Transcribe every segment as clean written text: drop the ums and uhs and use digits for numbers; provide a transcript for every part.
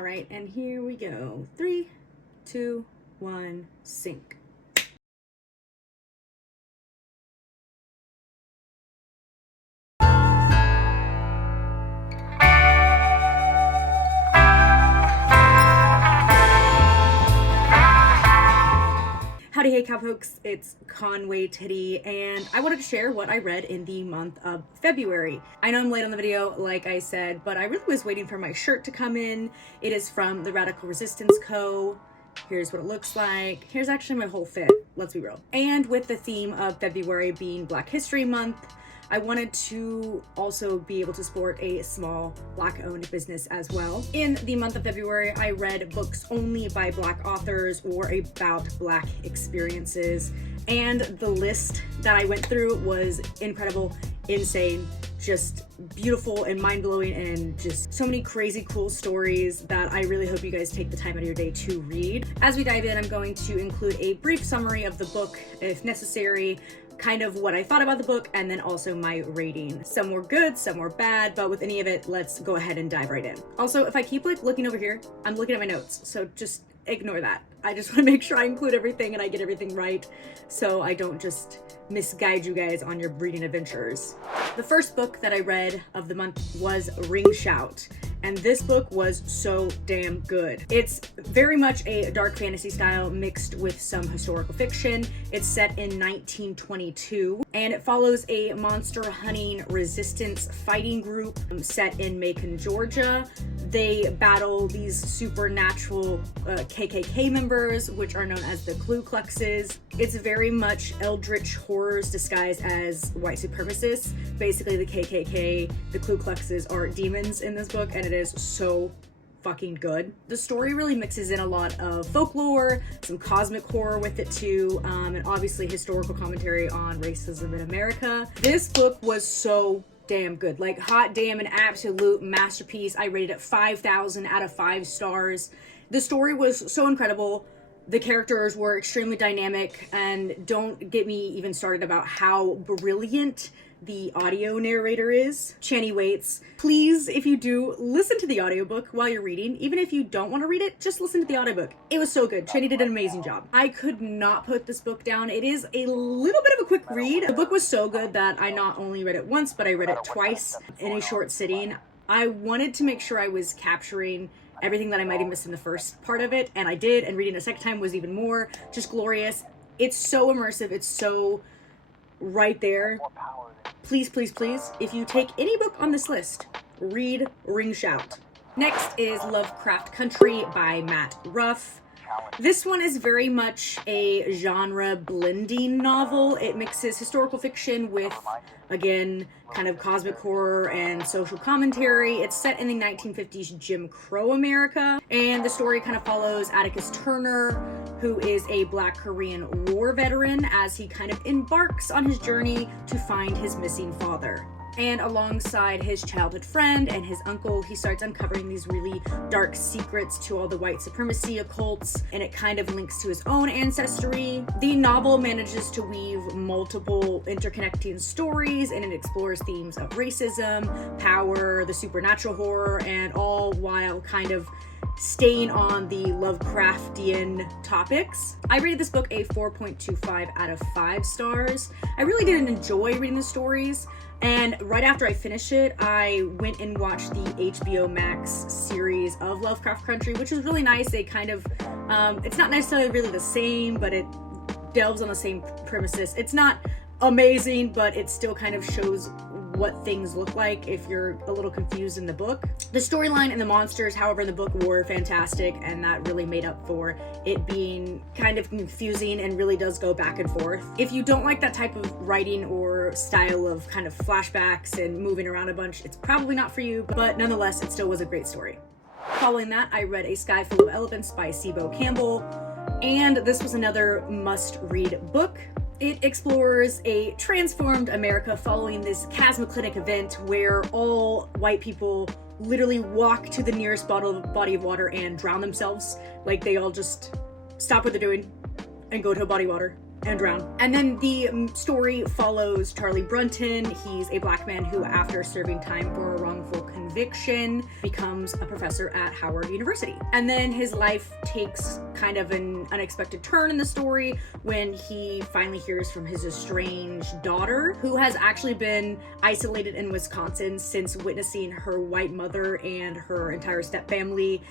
All right, and here we go. 3, 2, 1, sync. Howdy hey cowpokes, it's Conway Titty, and I wanted to share what I read in the month of February. I know I'm late on the video, like I said, but I really was waiting for my shirt to come in. It is from the Radical Resistance Co. Here's what it looks like. Here's actually my whole fit, let's be real. And with the theme of February being Black History Month, I wanted to also be able to support a small Black-owned business as well. In the month of February, I read books only by Black authors or about Black experiences, and the list that I went through was incredible, insane, just beautiful and mind-blowing, and just so many crazy cool stories that I really hope you guys take the time out of your day to read. As we dive in, I'm going to include a brief summary of the book if necessary, kind of what I thought about the book, and then also my rating. Some were good, some were bad, but with any of it, let's go ahead and dive right in. Also, if I keep looking over here, I'm looking at my notes, so just ignore that. I just want to make sure I include everything and I get everything right, so I don't just misguide you guys on your reading adventures. The first book that I read of the month was Ring Shout, and this book was so damn good. It's very much a dark fantasy style mixed with some historical fiction. It's set in 1922, and it follows a monster hunting resistance fighting group set in Macon, Georgia. They battle these supernatural KKK members, which are known as the Ku Kluxes. It's very much eldritch horrors disguised as white supremacists. Basically, the KKK, the Ku Kluxes are demons in this book, and it is so fucking good. The story really mixes in a lot of folklore, some cosmic horror with it too, and obviously historical commentary on racism in America. This book was so damn good, like hot damn, an absolute masterpiece. I rated it 5,000 out of 5 stars. The story was so incredible. The characters were extremely dynamic, and don't get me even started about how brilliant the audio narrator is. Channy Waits. Please, if you do, listen to the audiobook while you're reading. Even if you don't want to read it, just listen to the audiobook. It was so good. Channy did an amazing job. I could not put this book down. It is a little bit of a quick read. The book was so good that I not only read it once, but I read it twice in a short sitting. I wanted to make sure I was capturing everything that I might have missed in the first part of it, and I did, and reading it a second time was even more just glorious. It's so immersive. It's so right there. Please, please, please, if you take any book on this list, read Ring Shout. Next is Lovecraft Country by Matt Ruff. This one is very much a genre blending novel. It mixes historical fiction with, again, kind of cosmic horror and social commentary. It's set in the 1950s Jim Crow America, and the story kind of follows Atticus Turner, who is a Black Korean War veteran, as he kind of embarks on his journey to find his missing father. And alongside his childhood friend and his uncle, he starts uncovering these really dark secrets to all the white supremacy occults, and it kind of links to his own ancestry. The novel manages to weave multiple interconnecting stories, and it explores themes of racism, power, the supernatural horror, and all while kind of staying on the Lovecraftian topics. I rated this book a 4.25 out of 5 stars. I really didn't enjoy reading the stories, and right after I finished it, I went and watched the HBO Max series of Lovecraft Country, which was really nice. They kind of, it's not necessarily really the same, but it delves on the same premises. It's not amazing, but it still kind of shows what things look like if you're a little confused in the book. The storyline and the monsters, however, in the book were fantastic, and that really made up for it being kind of confusing and really does go back and forth. If you don't like that type of writing or style of kind of flashbacks and moving around a bunch, it's probably not for you, but nonetheless, it still was a great story. Following that, I read A Sky Full of Elephants by Sibo Campbell, and this was another must-read book. It explores a transformed America following this cataclysmic event where all white people literally walk to the nearest body of water and drown themselves. Like, they all just stop what they're doing and go to a body of water and drown. And then the story follows Charlie Brunton. He's a Black man who, after serving time for a wrongful conviction, conviction, becomes a professor at Howard University. And then his life takes kind of an unexpected turn in the story when he finally hears from his estranged daughter, who has actually been isolated in Wisconsin since witnessing her white mother and her entire step family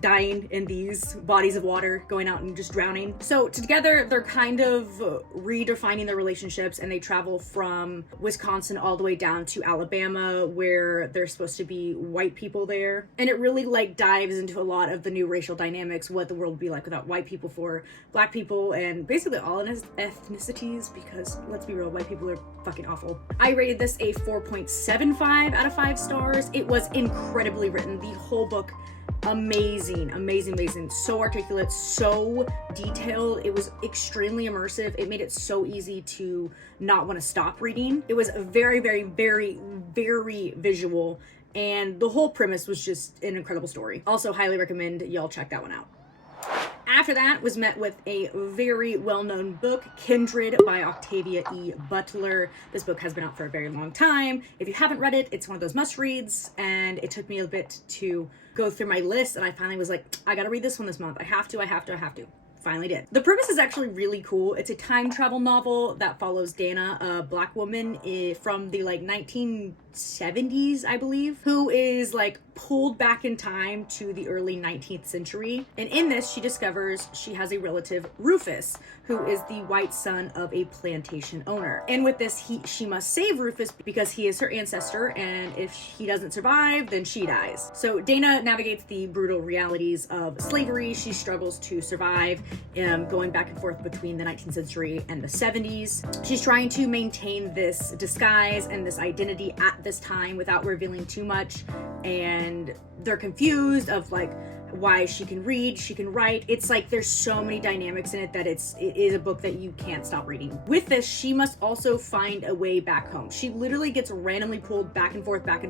dying in these bodies of water, going out and just drowning. So together they're kind of redefining their relationships, and they travel from Wisconsin all the way down to Alabama, where there's supposed to be white people there. And it really like dives into a lot of the new racial dynamics, what the world would be like without white people for black people, and basically all ethnicities, because let's be real, white people are fucking awful. I rated this a 4.75 out of 5 stars. It was incredibly written. The whole book, amazing, so articulate, so detailed. It was extremely immersive. It made it so easy to not want to stop reading. It was very visual, and the whole premise was just an incredible story. Also highly recommend y'all check that one out. After that was met with a very well-known book, Kindred by Octavia E. Butler. This book has been out for a very long time. If you haven't read it, it's one of those must-reads, and it took me a bit to go through my list, and I finally was like, I gotta read this one this month. I have to. Finally did. The premise is actually really cool. It's a time travel novel that follows Dana, a black woman from the like 1970s, I believe, who is like pulled back in time to the early 19th century. And in this, she discovers she has a relative, Rufus, who is the white son of a plantation owner. And with this, she must save Rufus because he is her ancestor, and if he doesn't survive, then she dies. So Dana navigates the brutal realities of slavery. She struggles to survive, going back and forth between the 19th century and the 70s. She's trying to maintain this disguise and this identity at this time without revealing too much, and they're confused of like why she can read, she can write. It's like there's so many dynamics in it that it is a book that you can't stop reading. With this, she must also find a way back home. She literally gets randomly pulled back and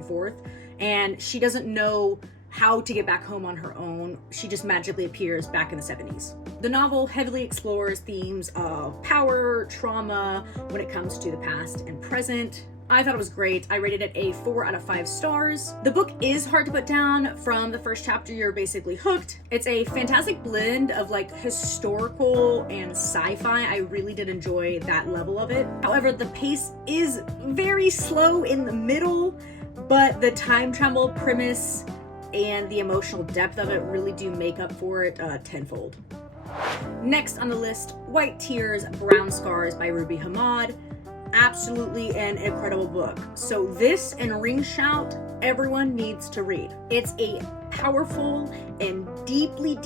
forth, and she doesn't know how to get back home on her own. She just magically appears back in the 70s. The novel heavily explores themes of power, trauma, when it comes to the past and present. I thought it was great. I rated it a 4 out of 5 stars. The book is hard to put down. From the first chapter, you're basically hooked. It's a fantastic blend of like historical and sci-fi. I really did enjoy that level of it. However, the pace is very slow in the middle, but the time travel premise and the emotional depth of it really do make up for it tenfold. Next on the list, White Tears, Brown Scars by Ruby Hamad. Absolutely an incredible book. So this and Ring Shout, everyone needs to read. It's a powerful and deeply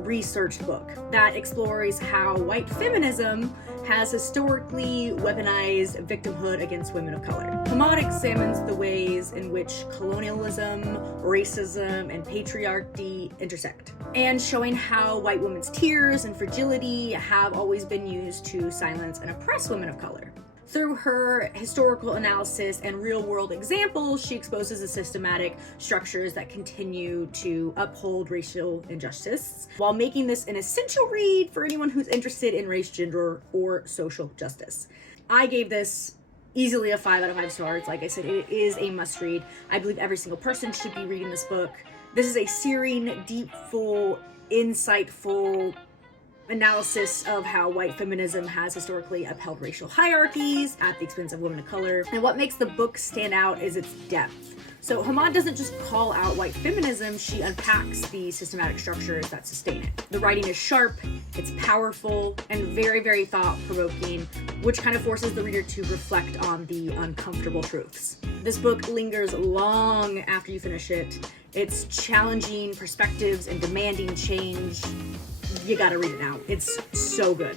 researched book that explores how white feminism has historically weaponized victimhood against women of color. Hamad examines the ways in which colonialism, racism, and patriarchy intersect, and showing how white women's tears and fragility have always been used to silence and oppress women of color. Through her historical analysis and real-world examples, she exposes the systematic structures that continue to uphold racial injustice, while making this an essential read for anyone who's interested in race, gender, or social justice. I gave this easily a 5 out of 5 stars. Like I said, it is a must-read. I believe every single person should be reading this book. This is a searing, deep, full, insightful analysis of how white feminism has historically upheld racial hierarchies at the expense of women of color. And what makes the book stand out is its depth. So Hamad doesn't just call out white feminism, she unpacks the systematic structures that sustain it. The writing is sharp, it's powerful, and very thought-provoking, which kind of forces the reader to reflect on the uncomfortable truths. This book lingers long after you finish it. It's challenging perspectives and demanding change. You gotta read it now. It's so good.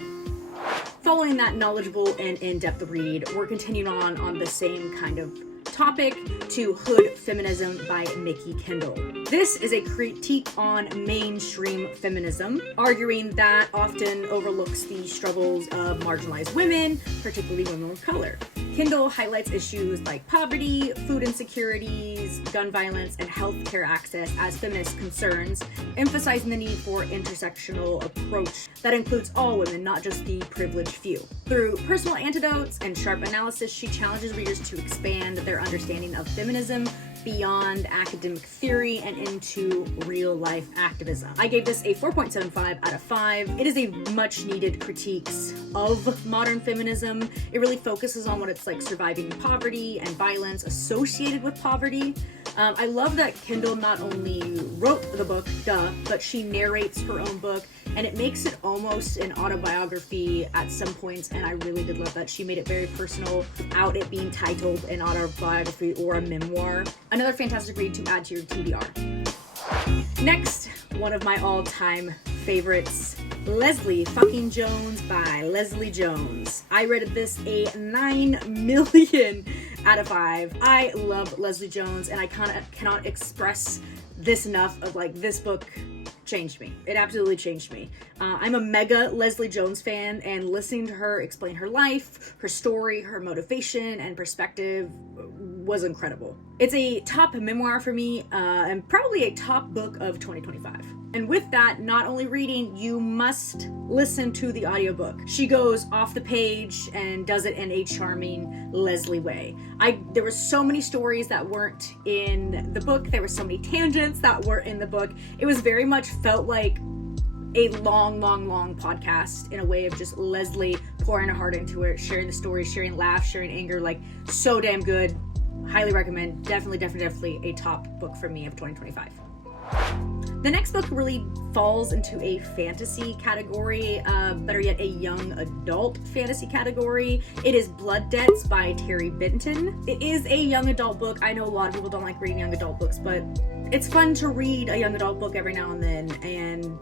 Following that knowledgeable and in-depth read, we're continuing on the same kind of topic to Hood Feminism by Mickey Kendall. This is a critique on mainstream feminism, arguing that often overlooks the struggles of marginalized women, particularly women of color. Kendall highlights issues like poverty, food insecurities, gun violence, and healthcare access as feminist concerns, emphasizing the need for intersectional approach that includes all women, not just the privileged few. Through personal anecdotes and sharp analysis, she challenges readers to expand their understanding of feminism beyond academic theory and into real life activism. I gave this a 4.75 out of 5. It is a much needed critique of modern feminism. It really focuses on what it's like surviving poverty and violence associated with poverty. I love that Kendall not only wrote the book, but she narrates her own book, and it makes it almost an autobiography at some points, and I really did love that. She made it very personal without it being titled an autobiography or a memoir. Another fantastic read to add to your TBR. Next, one of my all-time favorites, Leslie fucking Jones by Leslie Jones. I rated this a 9 million out of 5. I love Leslie Jones, and I cannot express this enough of like, this book changed me. It absolutely changed me. I'm a mega Leslie Jones fan, and listening to her explain her life, her story, her motivation, and perspective was incredible. It's a top memoir for me, and probably a top book of 2025. And with that, not only reading, you must listen to the audiobook. She goes off the page and does it in a charming Leslie way. There were so many stories that weren't in the book. There were so many tangents that weren't in the book. It was very much felt like a long podcast in a way of just Leslie pouring her heart into it, sharing the story, sharing laughs, sharing anger. Like, so damn good. Highly recommend. Definitely a top book for me of 2025. The next book really falls into a fantasy category, better yet, a young adult fantasy category. It is Blood Debts by Terry Benton. It is a young adult book. I know a lot of people don't like reading young adult books, but it's fun to read a young adult book every now and then, and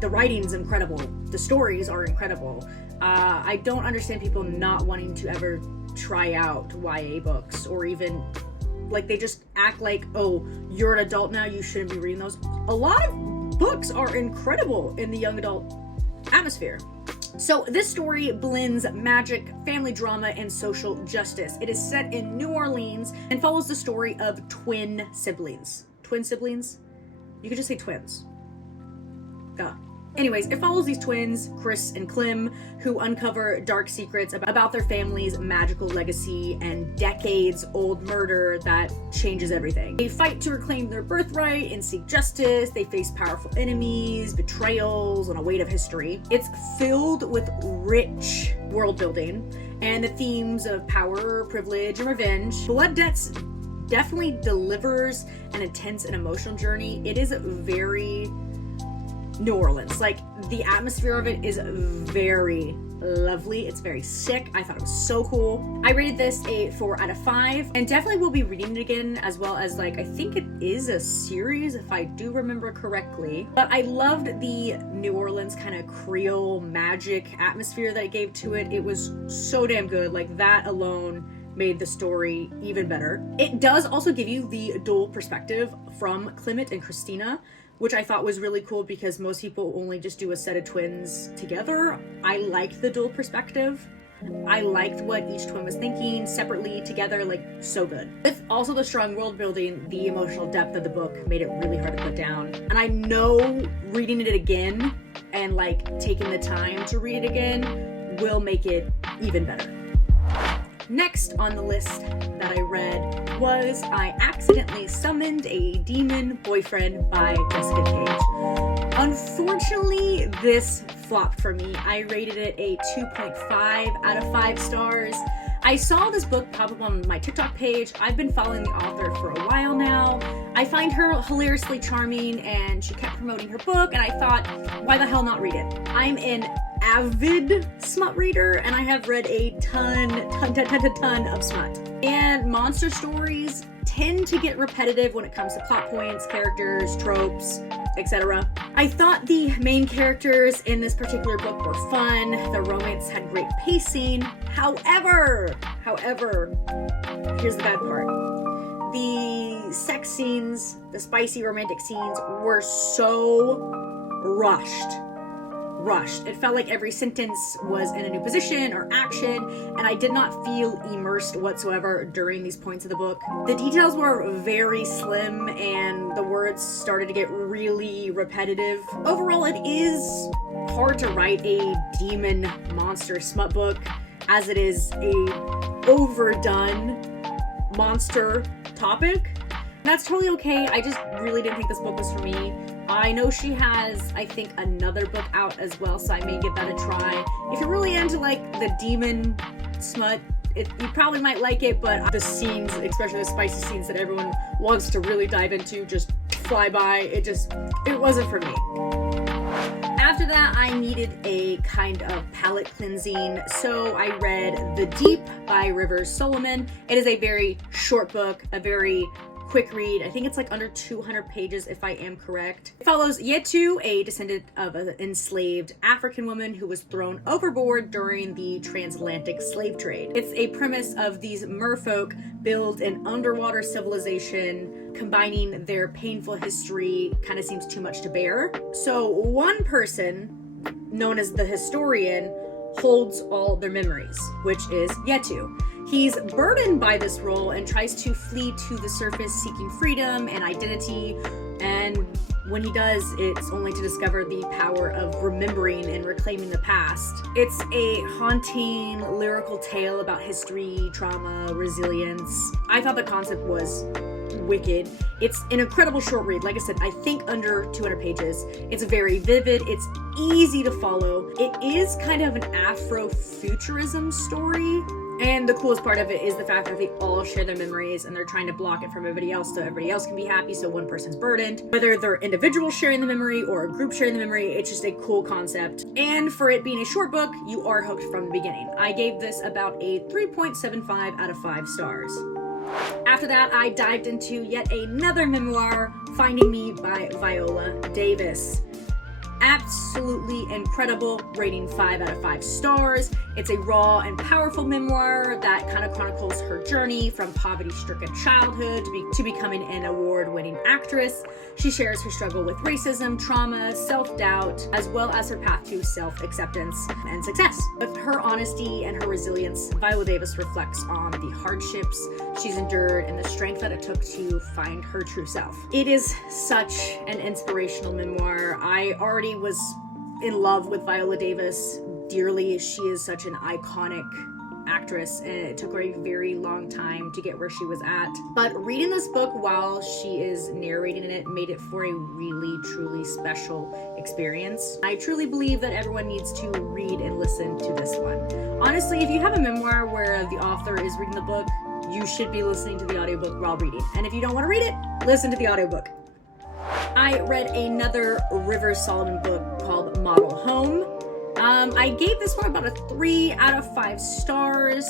the writing's incredible. The stories are incredible. I don't understand people not wanting to ever try out YA books, or even like they just act like, oh, you're an adult now, you shouldn't be reading those. A lot of books are incredible in the young adult atmosphere. So this story blends magic, family drama, and social justice. It is set in New Orleans and follows the story of twin siblings. Twin siblings? You could just say twins. Duh. Anyways, it follows these twins, Chris and Clem, who uncover dark secrets about their family's magical legacy and decades-old murder that changes everything. They fight to reclaim their birthright and seek justice. They face powerful enemies, betrayals, and a weight of history. It's filled with rich world building and the themes of power, privilege, and revenge. Blood Debts definitely delivers an intense and emotional journey. It is very New Orleans. Like, the atmosphere of it is very lovely. It's very sick. I thought it was so cool. I rated this a 4 out of 5, and definitely will be reading it again, as well as, like, I think it is a series if I do remember correctly. But I loved the New Orleans kind of Creole magic atmosphere that it gave to it. It was so damn good. Like, that alone made the story even better. It does also give you the dual perspective from Clement and Christina, which I thought was really cool because most people only just do a set of twins together. I liked the dual perspective. I liked what each twin was thinking separately, together, like, so good. With also the strong world building, the emotional depth of the book made it really hard to put down. And I know reading it again and like taking the time to read it again will make it even better. Next on the list that I read was I Accidentally Summoned a Demon Boyfriend by Jessica Cage. Unfortunately, this flopped for me. I rated it a 2.5 out of 5 stars. I saw this book pop up on my TikTok page. I've been following the author for a while now. I find her hilariously charming, and she kept promoting her book, and I thought, why the hell not read it? I'm an avid smut reader, and I have read a ton of smut. And monster stories tend to get repetitive when it comes to plot points, characters, tropes, etc. I thought the main characters in this particular book were fun. The romance had great pacing. However, here's the bad part. The sex scenes, the spicy romantic scenes were so rushed. It felt like every sentence was in a new position or action, and I did not feel immersed whatsoever during these points of the book. The details were very slim, and the words started to get really repetitive. Overall, it is hard to write a demon monster smut book, as it is a overdone monster topic. That's totally okay. I just really didn't think this book was for me. I know she has, I think, another book out as well, so I may give that a try. If you're really into like the demon smut, you probably might like it, but the scenes, especially the spicy scenes that everyone wants to really dive into, just fly by. It wasn't for me. After that, I needed a kind of palate cleansing, so I read The Deep by Rivers Solomon. It is a very short book, a very quick read. I think it's like under 200 pages if I am correct. It follows Yetu, a descendant of an enslaved African woman who was thrown overboard during the transatlantic slave trade. It's a premise of these merfolk build an underwater civilization, combining their painful history kind of seems too much to bear. So one person, known as the historian, holds all their memories, which is Yetu. He's burdened by this role and tries to flee to the surface seeking freedom and identity, and when he does, it's only to discover the power of remembering and reclaiming the past. It's a haunting, lyrical tale about history, trauma, resilience. I thought the concept was wicked. It's an incredible short read. Like I said, I think under 200 pages. It's very vivid. It's easy to follow. It is kind of an Afrofuturism story. And the coolest part of it is the fact that they all share their memories and they're trying to block it from everybody else so everybody else can be happy, so one person's burdened. Whether they're individuals sharing the memory or a group sharing the memory, it's just a cool concept. And for it being a short book, you are hooked from the beginning. I gave this about a 3.75 out of 5 stars. After that, I dived into yet another memoir, Finding Me by Viola Davis. Absolutely incredible, rating 5 out of 5 stars. It's a raw and powerful memoir that kind of chronicles her journey from poverty-stricken childhood to becoming an award-winning actress. She shares her struggle with racism, trauma, self-doubt, as well as her path to self-acceptance and success. With her honesty and her resilience, Viola Davis reflects on the hardships she's endured and the strength that it took to find her true self. It is such an inspirational memoir. I already was in love with Viola Davis dearly. She is such an iconic actress, and it took her a very long time to get where she was at. But reading this book while she is narrating it made it for a really, truly special experience. I truly believe that everyone needs to read and listen to this one. Honestly, if you have a memoir where the author is reading the book, you should be listening to the audiobook while reading. And if you don't want to read it, listen to the audiobook. I read another Rivers Solomon book called Model Home. I gave this one about a 3 out of 5 stars.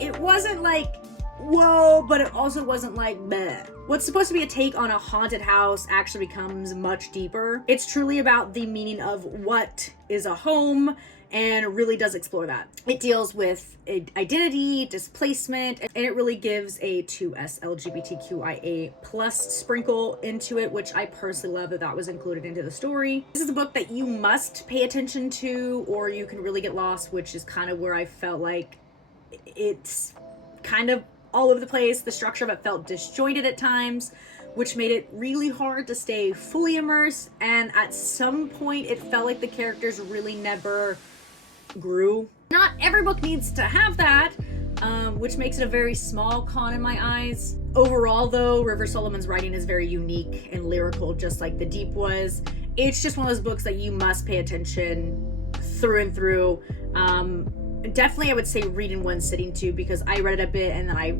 It wasn't like, whoa, but it also wasn't like, bleh. What's supposed to be a take on a haunted house actually becomes much deeper. It's truly about the meaning of what is a home, and really does explore that. It deals with identity, displacement, and it really gives a 2S LGBTQIA plus sprinkle into it, which I personally love that was included into the story. This is a book that you must pay attention to, or you can really get lost, which is kind of where I felt like it's kind of all over the place. The structure of it felt disjointed at times, which made it really hard to stay fully immersed, and at some point it felt like the characters really never grew. Not every book needs to have that, which makes it a very small con in my eyes. Overall though, Rivers Solomon's writing is very unique and lyrical, just like The Deep was. It's just one of those books that you must pay attention through and through. Definitely I would say read in one sitting too, because I read it a bit and then I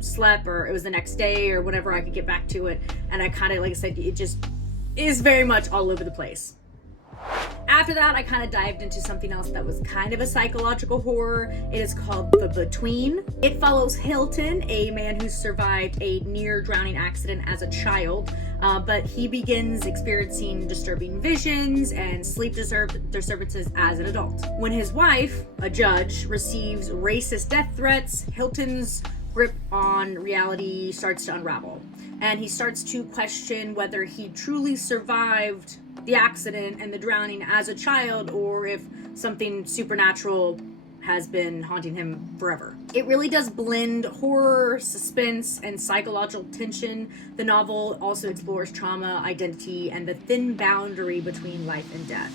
slept, or it was the next day or whenever I could get back to it, and I kind of, like I said, it just is very much all over the place. After that, I kind of dived into something else that was kind of a psychological horror. It is called The Between. It follows Hilton, a man who survived a near drowning accident as a child, but he begins experiencing disturbing visions and sleep disturbances as an adult. When his wife, a judge, receives racist death threats, Hilton's grip on reality starts to unravel, and he starts to question whether he truly survived the accident and the drowning as a child, or if something supernatural has been haunting him forever. It really does blend horror, suspense, and psychological tension. The novel also explores trauma, identity, and the thin boundary between life and death.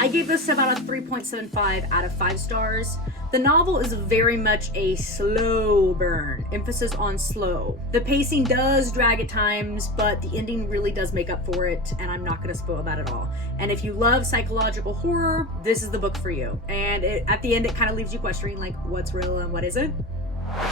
I gave this about a 3.75 out of 5 stars. The novel is very much a slow burn, emphasis on slow. The pacing does drag at times, but the ending really does make up for it, and I'm not gonna spoil that at all. And if you love psychological horror, this is the book for you. And at the end, it kind of leaves you questioning, like, what's real and what isn't.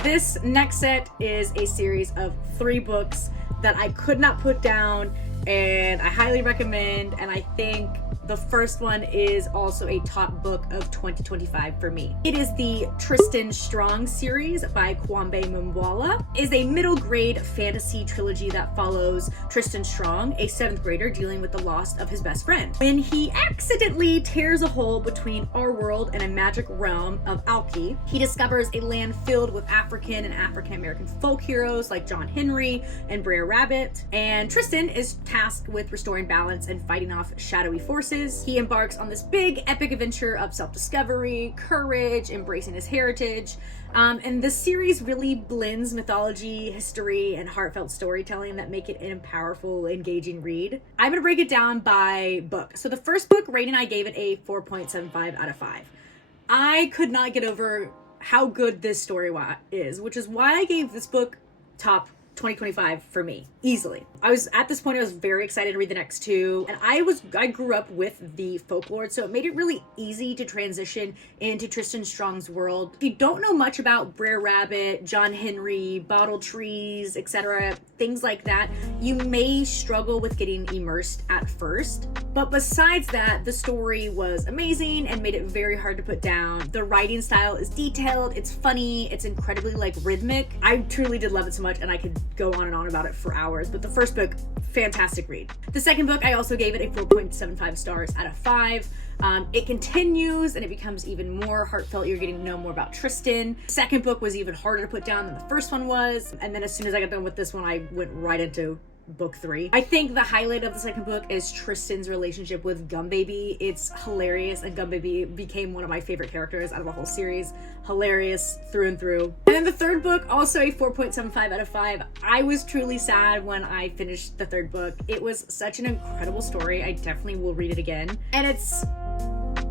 This next set is a series of 3 books that I could not put down, and I highly recommend, and I think the first one is also a top book of 2025 for me. It is the Tristan Strong series by Kwame Mwala. It is a middle grade fantasy trilogy that follows Tristan Strong, a 7th grader dealing with the loss of his best friend. When he accidentally tears a hole between our world and a magic realm of Alki, he discovers a land filled with African and African American folk heroes like John Henry and Brer Rabbit, and Tristan is tasked with restoring balance and fighting off shadowy forces. He embarks on this big epic adventure of self-discovery, courage, embracing his heritage, and this series really blends mythology, history, and heartfelt storytelling that make it a powerful, engaging read. I'm gonna break it down by book. So the first book, Rain and I gave it a 4.75 out of 5. I could not get over how good this story is, which is why I gave this book top 2025 for me, easily. I was very excited to read the next 2, and I grew up with the folklore, so it made it really easy to transition into Tristan Strong's world. If you don't know much about Brer Rabbit, John Henry, bottle trees, etc., things like that, you may struggle with getting immersed at first. But besides that, the story was amazing and made it very hard to put down. The writing style is detailed, it's funny, it's incredibly rhythmic. I truly did love it so much, and I could go on and on about it for hours, but the first book, fantastic read. The second book, I also gave it a 4.75 stars out of 5. It continues and it becomes even more heartfelt. You're getting to know more about Tristan. Second book was even harder to put down than the first one was, and then as soon as I got done with this one, I went right into book 3. I think the highlight of the second book is Tristan's relationship with Gum Baby. It's hilarious, and Gum Baby became one of my favorite characters out of the whole series. Hilarious through and through. And then the third book, also a 4.75 out of 5. I was truly sad when I finished the third book. It was such an incredible story. I definitely will read it again. And it's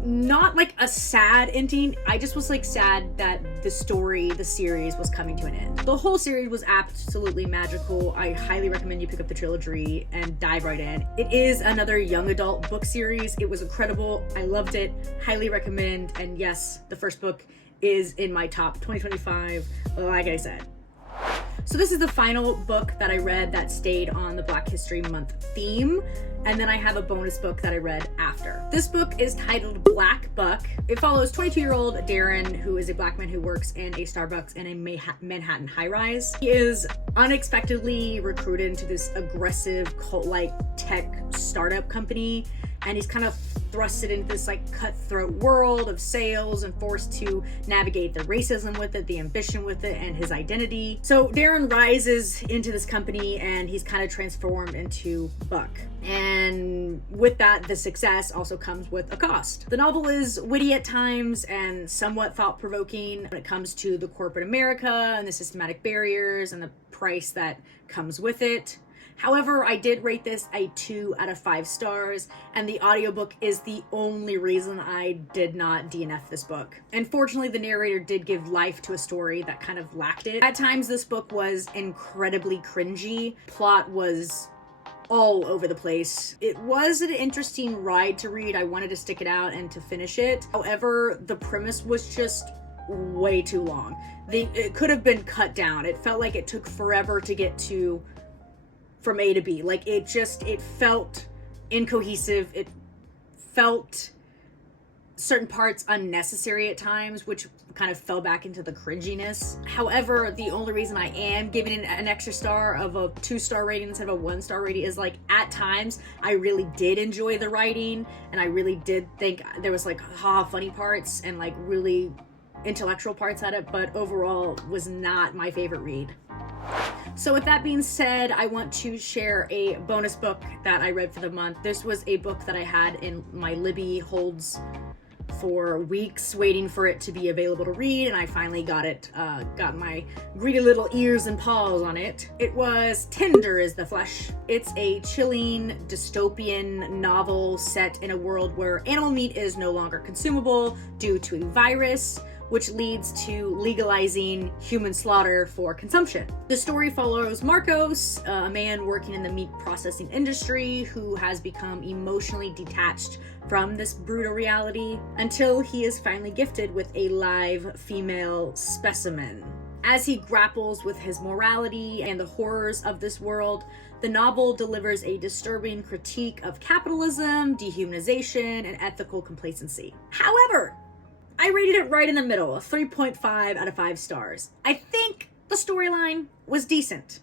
not a sad ending. I just was sad that the series was coming to an end. The whole series was absolutely magical. I highly recommend you pick up the trilogy and dive right in. It is another young adult book series. It was incredible. I loved it. Highly recommend. And yes, the first book is in my top 2025, like I said. So this is the final book that I read that stayed on the Black History Month theme, and then I have a bonus book that I read after. This book is titled Black Buck. It follows 22-year-old Darren, who is a black man who works in a Starbucks in a Manhattan high-rise. He is unexpectedly recruited into this aggressive cult-like tech startup company, and he's kind of thrusted into this cutthroat world of sales and forced to navigate the racism with it, the ambition with it, and his identity. So Darren rises into this company and he's kind of transformed into Buck. And with that, the success also comes with a cost. The novel is witty at times and somewhat thought-provoking when it comes to the corporate America and the systematic barriers and the price that comes with it. However, I did rate this a 2 out of 5 stars, and the audiobook is the only reason I did not DNF this book. Unfortunately, the narrator did give life to a story that kind of lacked it. At times, this book was incredibly cringy. Plot was all over the place. It was an interesting ride to read. I wanted to stick it out and to finish it. However, the premise was just way too long. It could have been cut down. It felt like it took forever to get from A to B. It felt incohesive. It felt certain parts unnecessary at times, which kind of fell back into the cringiness. However, the only reason I am giving it an extra star of a 2-star rating instead of a 1-star rating is at times I really did enjoy the writing, and I really did think there was funny parts and really intellectual parts at it, but overall was not my favorite read. So with that being said, I want to share a bonus book that I read for the month. This was a book that I had in my Libby holds for weeks, waiting for it to be available to read, and I finally got it, got my greedy little ears and paws on it. It was Tender is the Flesh. It's a chilling dystopian novel set in a world where animal meat is no longer consumable due to a virus. which leads to legalizing human slaughter for consumption. The story follows Marcos, a man working in the meat processing industry who has become emotionally detached from this brutal reality until he is finally gifted with a live female specimen. As he grapples with his morality and the horrors of this world, the novel delivers a disturbing critique of capitalism, dehumanization, and ethical complacency. However, I rated it right in the middle, a 3.5 out of 5 stars. I think the storyline was decent.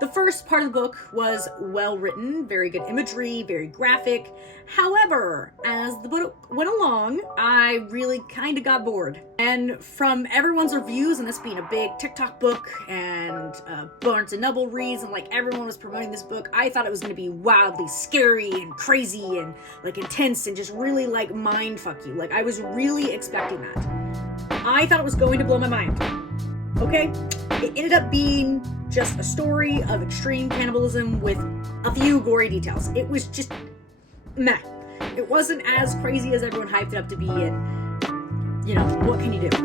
The first part of the book was well written, very good imagery, very graphic. However, as the book went along, I really kind of got bored. And from everyone's reviews, and this being a big TikTok book and Barnes & Noble reads, and like everyone was promoting this book, I thought it was going to be wildly scary and crazy and like intense and just really like mind fuck you. Like I was really expecting that. I thought it was going to blow my mind. Okay? It ended up being just a story of extreme cannibalism with a few gory details. It was just meh. It wasn't as crazy as everyone hyped it up to be, and you know, what can you do?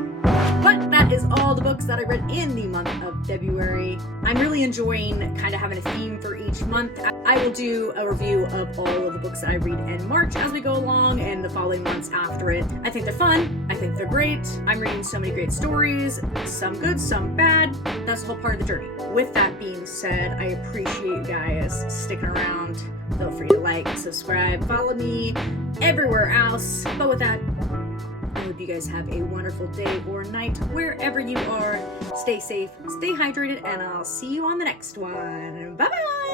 But that is all the books that I read in the month of February. I'm really enjoying kind of having a theme for each month. I will do a review of all of the books that I read in March as we go along and the following months after it. I think they're fun. I think they're great. I'm reading so many great stories, some good, some bad. That's the whole part of the journey. With that being said, I appreciate you guys sticking around. Feel free to like, subscribe, follow me everywhere else. But with that, I hope you guys have a wonderful day or night wherever you are. Stay safe, stay hydrated, and I'll see you on the next one. Bye-bye!